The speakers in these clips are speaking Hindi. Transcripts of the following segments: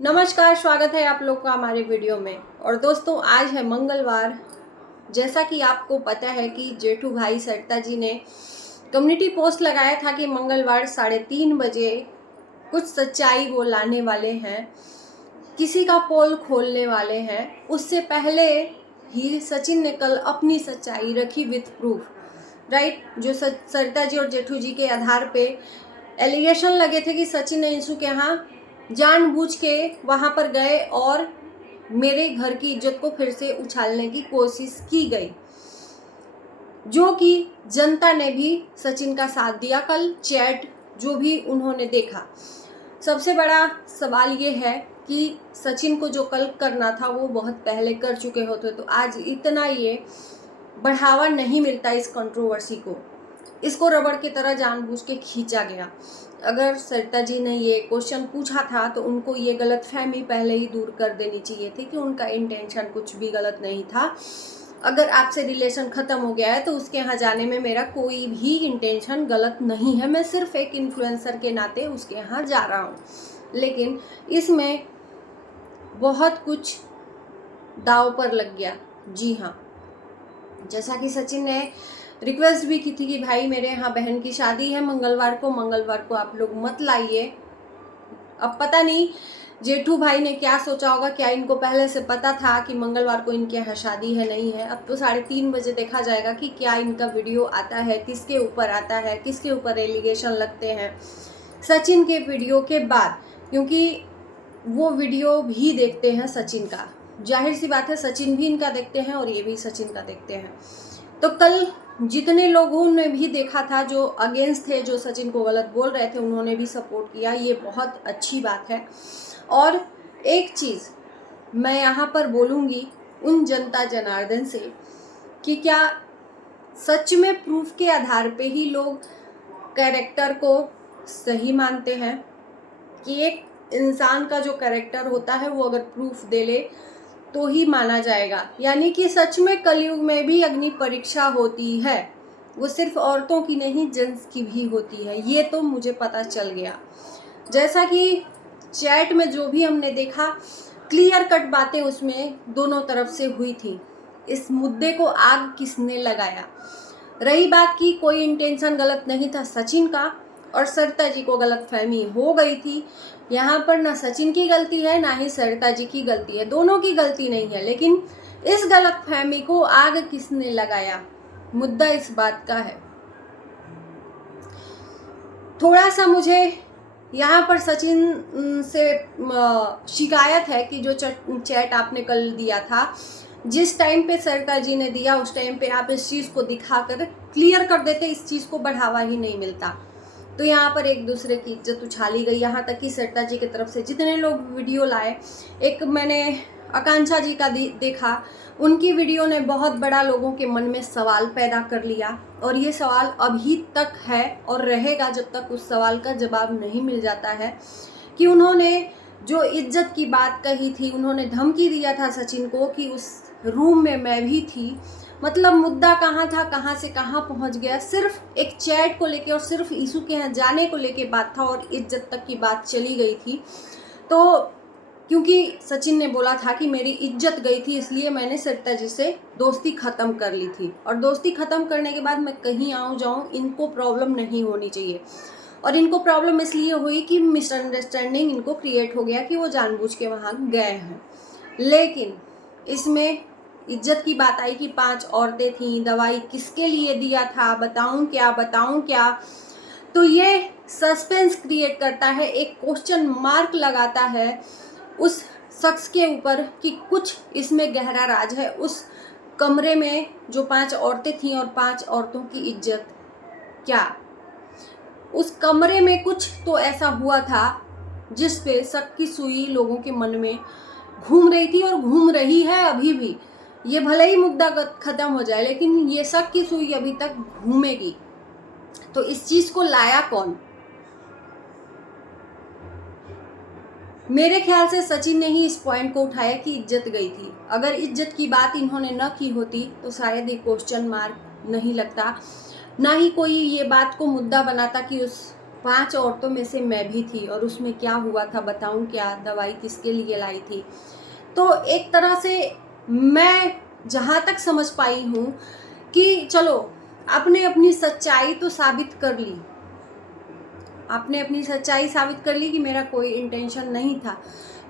नमस्कार, स्वागत है आप लोग का हमारे वीडियो में। और दोस्तों, आज है मंगलवार। जैसा कि आपको पता है कि जेठू भाई सरिता जी ने कम्युनिटी पोस्ट लगाया था कि मंगलवार 3:30 बजे कुछ सच्चाई वो लाने वाले हैं, किसी का पोल खोलने वाले हैं। उससे पहले ही सचिन ने कल अपनी सच्चाई रखी विथ प्रूफ, राइट। जो सरिता जी और जेठू जी के आधार पे एलिगेशन लगे थे कि सचिन ने इंसू के यहाँ जानबूझ के वहां पर गए और मेरे घर की इज्जत को फिर से उछालने की कोशिश की गई, जो कि जनता ने भी सचिन का साथ दिया। कल चैट जो भी उन्होंने देखा, सबसे बड़ा सवाल ये है कि सचिन को जो कल करना था वो बहुत पहले कर चुके होते, तो आज इतना ये बढ़ावा नहीं मिलता इस कंट्रोवर्सी को। इसको रबड़ की तरह जानबूझ के खींचा गया। अगर सरिता जी ने ये क्वेश्चन पूछा था तो उनको ये गलतफहमी पहले ही दूर कर देनी चाहिए थी कि उनका इंटेंशन कुछ भी गलत नहीं था। अगर आपसे रिलेशन ख़त्म हो गया है तो उसके यहाँ जाने में मेरा कोई भी इंटेंशन गलत नहीं है। मैं सिर्फ एक इन्फ्लुएंसर के नाते उसके यहाँ जा रहा हूँ, लेकिन इसमें बहुत कुछ दाव पर लग गया। जी हाँ, जैसा कि सचिन ने रिक्वेस्ट भी की थी कि भाई मेरे यहाँ बहन की शादी है मंगलवार को आप लोग मत लाइए। अब पता नहीं जेठू भाई ने क्या सोचा होगा, क्या इनको पहले से पता था कि मंगलवार को इनके यहाँ शादी है नहीं है। अब तो 3:30 बजे देखा जाएगा कि क्या इनका वीडियो आता है, किसके ऊपर आता है, किसके ऊपर एलिगेशन लगते हैं सचिन के वीडियो के बाद, क्योंकि वो वीडियो भी देखते हैं सचिन का। जाहिर सी बात है, सचिन भी इनका देखते हैं और ये भी सचिन का देखते हैं। तो कल जितने लोगों ने भी देखा था, जो अगेंस्ट थे, जो सचिन को गलत बोल रहे थे, उन्होंने भी सपोर्ट किया। ये बहुत अच्छी बात है। और एक चीज़ मैं यहाँ पर बोलूँगी उन जनता जनार्दन से कि क्या सच में प्रूफ के आधार पे ही लोग कैरेक्टर को सही मानते हैं कि एक इंसान का जो कैरेक्टर होता है वो अगर प्रूफ दे ले तो ही माना जाएगा। यानी कि सच में कलयुग में भी अग्नि परीक्षा होती है, वो सिर्फ औरतों की नहीं जेंट्स की भी होती है। ये तो मुझे पता चल गया। जैसा कि चैट में जो भी हमने देखा, क्लियर कट बातें उसमें दोनों तरफ से हुई थी। इस मुद्दे को आग किसने लगाया? रही बात की कोई इंटेंशन गलत नहीं था सचिन का, और सरिता जी को गलतफहमी हो गई थी। यहाँ पर ना सचिन की गलती है ना ही सरिता जी की गलती है, दोनों की गलती नहीं है। लेकिन इस गलतफहमी को आग किसने लगाया, मुद्दा इस बात का है। थोड़ा सा मुझे यहाँ पर सचिन से शिकायत है कि जो चैट आपने कल दिया था, जिस टाइम पे सरिता जी ने दिया उस टाइम पे आप इस चीज़ को दिखाकर क्लियर कर देते, इस चीज़ को बढ़ावा ही नहीं मिलता। तो यहाँ पर एक दूसरे की इज्जत उछाली गई। यहाँ तक कि सरिता जी की तरफ से जितने लोग वीडियो लाए, एक मैंने आकांक्षा जी का देखा, उनकी वीडियो ने बहुत बड़ा लोगों के मन में सवाल पैदा कर लिया, और ये सवाल अभी तक है और रहेगा जब तक उस सवाल का जवाब नहीं मिल जाता है कि उन्होंने जो इज्जत की बात कही थी, उन्होंने धमकी दिया था सचिन को कि उस रूम में मैं भी थी। मतलब मुद्दा कहाँ था, कहाँ से कहाँ पहुँच गया। सिर्फ एक चैट को लेके और सिर्फ ईशू के यहाँ जाने को लेके बात था और इज्जत तक की बात चली गई थी। तो क्योंकि सचिन ने बोला था कि मेरी इज्जत गई थी, इसलिए मैंने सरिता जी से दोस्ती ख़त्म कर ली थी, और दोस्ती ख़त्म करने के बाद मैं कहीं आऊँ जाऊँ इनको प्रॉब्लम नहीं होनी चाहिए। और इनको प्रॉब्लम इसलिए हुई कि मिसअंडरस्टैंडिंग इनको क्रिएट हो गया कि वो जानबूझ के वहाँ गए हैं। लेकिन इसमें इज्जत की बात आई कि 5 औरतें थीं, दवाई किसके लिए दिया था, बताऊं क्या। तो ये सस्पेंस क्रिएट करता है, एक क्वेश्चन मार्क लगाता है उस शख्स के ऊपर कि कुछ इसमें गहरा राज है। उस कमरे में जो 5 औरतें थीं और 5 औरतों की इज्जत, क्या उस कमरे में कुछ तो ऐसा हुआ था जिस पे शक की सुई लोगों के मन में घूम रही थी और घूम रही है अभी भी। ये भले ही मुद्दा खत्म हो जाए, लेकिन ये शक की सुई अभी तक घूमेगी। तो इस चीज को लाया कौन? मेरे ख्याल से सचिन ने ही इस पॉइंट को उठाया कि इज्जत गई थी। अगर इज्जत की बात इन्होंने न की होती तो शायद ये क्वेश्चन मार्क नहीं लगता, ना ही कोई ये बात को मुद्दा बनाता कि उस 5 औरतों में से मैं भी थी, और उसमें क्या हुआ था बताऊं क्या, दवाई किसके लिए लाई थी। तो एक तरह से मैं जहाँ तक समझ पाई हूँ कि चलो आपने अपनी सच्चाई तो साबित कर ली, आपने अपनी सच्चाई साबित कर ली कि मेरा कोई इंटेंशन नहीं था,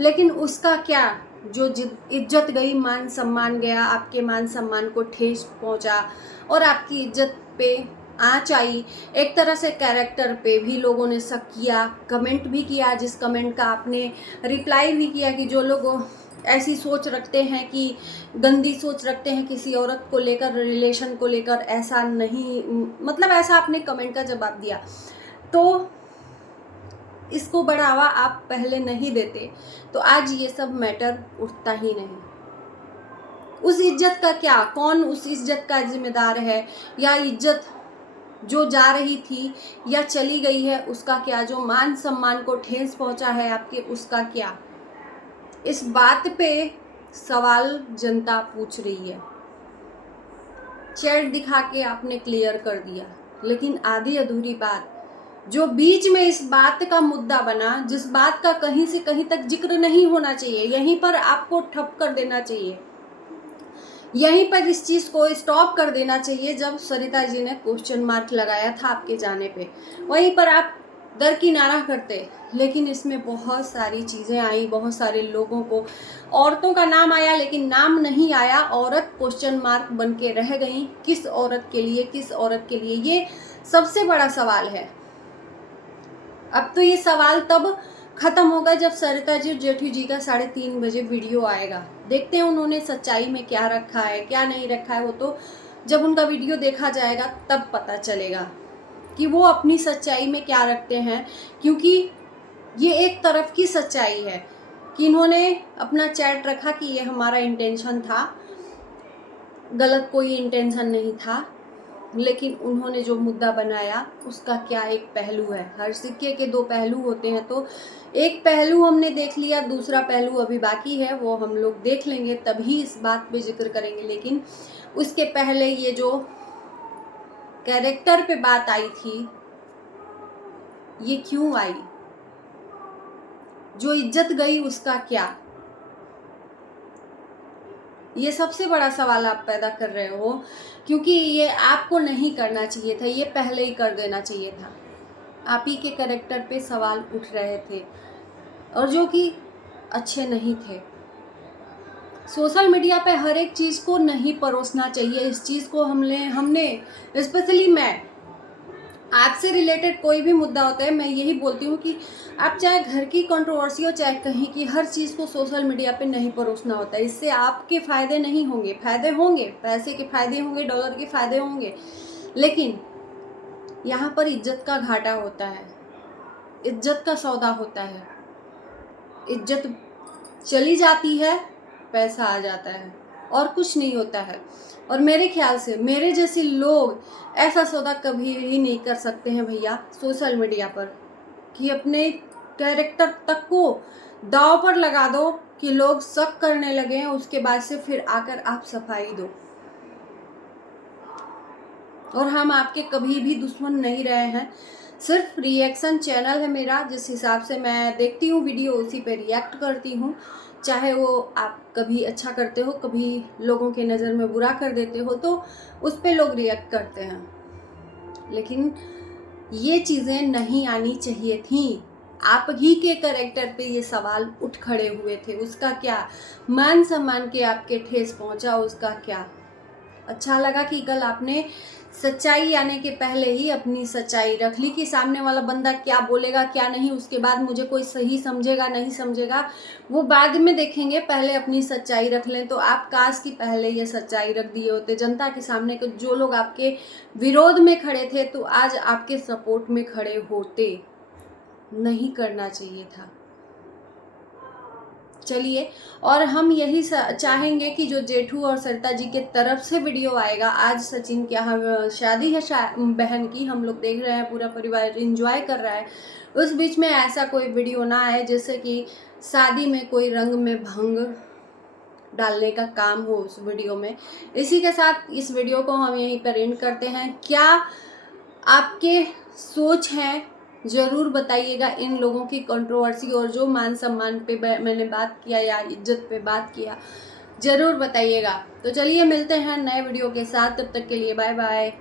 लेकिन उसका क्या, जो इज्जत गई, मान सम्मान गया, आपके मान सम्मान को ठेस पहुंचा और आपकी इज्जत पे आँच आई। एक तरह से कैरेक्टर पे भी लोगों ने शक किया, कमेंट भी किया, जिस कमेंट का आपने रिप्लाई भी किया कि जो लोग ऐसी सोच रखते हैं कि गंदी सोच रखते हैं किसी औरत को लेकर, रिलेशन को लेकर, ऐसा नहीं, मतलब ऐसा आपने कमेंट का जवाब दिया। तो इसको बढ़ावा आप पहले नहीं देते तो आज ये सब मैटर उठता ही नहीं। उस इज्जत का क्या, कौन उस इज्जत का जिम्मेदार है, या इज्जत जो जा रही थी या चली गई है उसका क्या, जो मान सम्मान को ठेस पहुंचा है आपके उसका क्या। इस बात पे सवाल जनता पूछ रही है। चैट दिखा के आपने क्लियर कर दिया, लेकिन आधी अधूरी बात जो बीच में इस बात का मुद्दा बना, जिस बात का कहीं से कहीं तक जिक्र नहीं होना चाहिए, यहीं पर आपको ठप कर देना चाहिए, यहीं पर इस चीज़ को स्टॉप कर देना चाहिए। जब सरिता जी ने क्वेश्चन मार्क लगाया था आपके जाने पे, वहीं पर आप दरकिनारा करते, लेकिन इसमें बहुत सारी चीज़ें आई, बहुत सारे लोगों को, औरतों का नाम आया लेकिन नाम नहीं आया, औरत क्वेश्चन मार्क बन के रह गई। किस औरत के लिए, किस औरत के लिए, ये सबसे बड़ा सवाल है। अब तो ये सवाल तब खत्म होगा जब सरिता जी और जेठू जी का 3:30 बजे वीडियो आएगा। देखते हैं उन्होंने सच्चाई में क्या रखा है, क्या नहीं रखा है। वो तो जब उनका वीडियो देखा जाएगा तब पता चलेगा कि वो अपनी सच्चाई में क्या रखते हैं, क्योंकि ये एक तरफ की सच्चाई है कि इन्होंने अपना चैट रखा कि ये हमारा इंटेंशन था, गलत कोई इंटेंशन नहीं था, लेकिन उन्होंने जो मुद्दा बनाया उसका क्या एक पहलू है। हर सिक्के के 2 पहलू होते हैं, तो एक पहलू हमने देख लिया, दूसरा पहलू अभी बाकी है, वो हम लोग देख लेंगे तभी इस बात पे जिक्र करेंगे। लेकिन उसके पहले ये जो कैरेक्टर पे बात आई थी, ये क्यों आई, जो इज्जत गई उसका क्या, ये सबसे बड़ा सवाल आप पैदा कर रहे हो, क्योंकि ये आपको नहीं करना चाहिए था, ये पहले ही कर देना चाहिए था। आप ही के कैरेक्टर पे सवाल उठ रहे थे और जो कि अच्छे नहीं थे। सोशल मीडिया पे हर एक चीज़ को नहीं परोसना चाहिए। इस चीज़ को हमने स्पेशली मैं, आपसे रिलेटेड कोई भी मुद्दा होता है, मैं यही बोलती हूँ कि आप चाहे घर की कंट्रोवर्सी हो, चाहे कहीं की, हर चीज़ को सोशल मीडिया पे नहीं परोसना होता है। इससे आपके फ़ायदे नहीं होंगे, फ़ायदे होंगे, पैसे के फ़ायदे होंगे, डॉलर के फ़ायदे होंगे, लेकिन यहाँ पर इज्जत का घाटा होता है, इज्जत का सौदा होता है। इज्जत चली जाती है, पैसा आ जाता है, और कुछ नहीं होता है। और मेरे ख्याल से मेरे जैसे लोग ऐसा सौदा कभी ही नहीं कर सकते हैं भैया सोशल मीडिया पर, कि अपने कैरेक्टर तक को दांव पर लगा दो कि लोग शक करने लगे हैं, उसके बाद से फिर आकर आप सफाई दो। और हम आपके कभी भी दुश्मन नहीं रहे हैं, सिर्फ रिएक्शन चैनल है मेरा, जिस हिसाब से मैं देखती हूँ वीडियो उसी पे रिएक्ट करती हूँ। चाहे वो आप कभी अच्छा करते हो, कभी लोगों के नज़र में बुरा कर देते हो, तो उस पे लोग रिएक्ट करते हैं। लेकिन ये चीज़ें नहीं आनी चाहिए थी। आप ही के कैरेक्टर पे ये सवाल उठ खड़े हुए थे, उसका क्या, मान सम्मान के आपके ठेस पहुंचा, उसका क्या। अच्छा लगा कि कल आपने सच्चाई आने के पहले ही अपनी सच्चाई रख ली कि सामने वाला बंदा क्या बोलेगा क्या नहीं, उसके बाद मुझे कोई सही समझेगा नहीं समझेगा वो बाद में देखेंगे, पहले अपनी सच्चाई रख लें। तो आप काश कि पहले ये सच्चाई रख दिए होते जनता के सामने, कि जो लोग आपके विरोध में खड़े थे तो आज आपके सपोर्ट में खड़े होते। नहीं करना चाहिए था। चलिए, और हम यही चाहेंगे कि जो जेठू और सरिता जी के तरफ से वीडियो आएगा, आज सचिन के यहाँ शादी है बहन की, हम लोग देख रहे हैं, पूरा परिवार एंजॉय कर रहा है, उस बीच में ऐसा कोई वीडियो ना आए जैसे कि शादी में कोई रंग में भंग डालने का काम हो उस वीडियो में। इसी के साथ इस वीडियो को हम यहीं पर एंड करते हैं। क्या आपके सोच हैं ज़रूर बताइएगा इन लोगों की कंट्रोवर्सी और जो मान सम्मान पे मैंने बात किया या इज्जत पे बात किया, ज़रूर बताइएगा। तो चलिए मिलते हैं नए वीडियो के साथ, तब तक के लिए बाय बाय।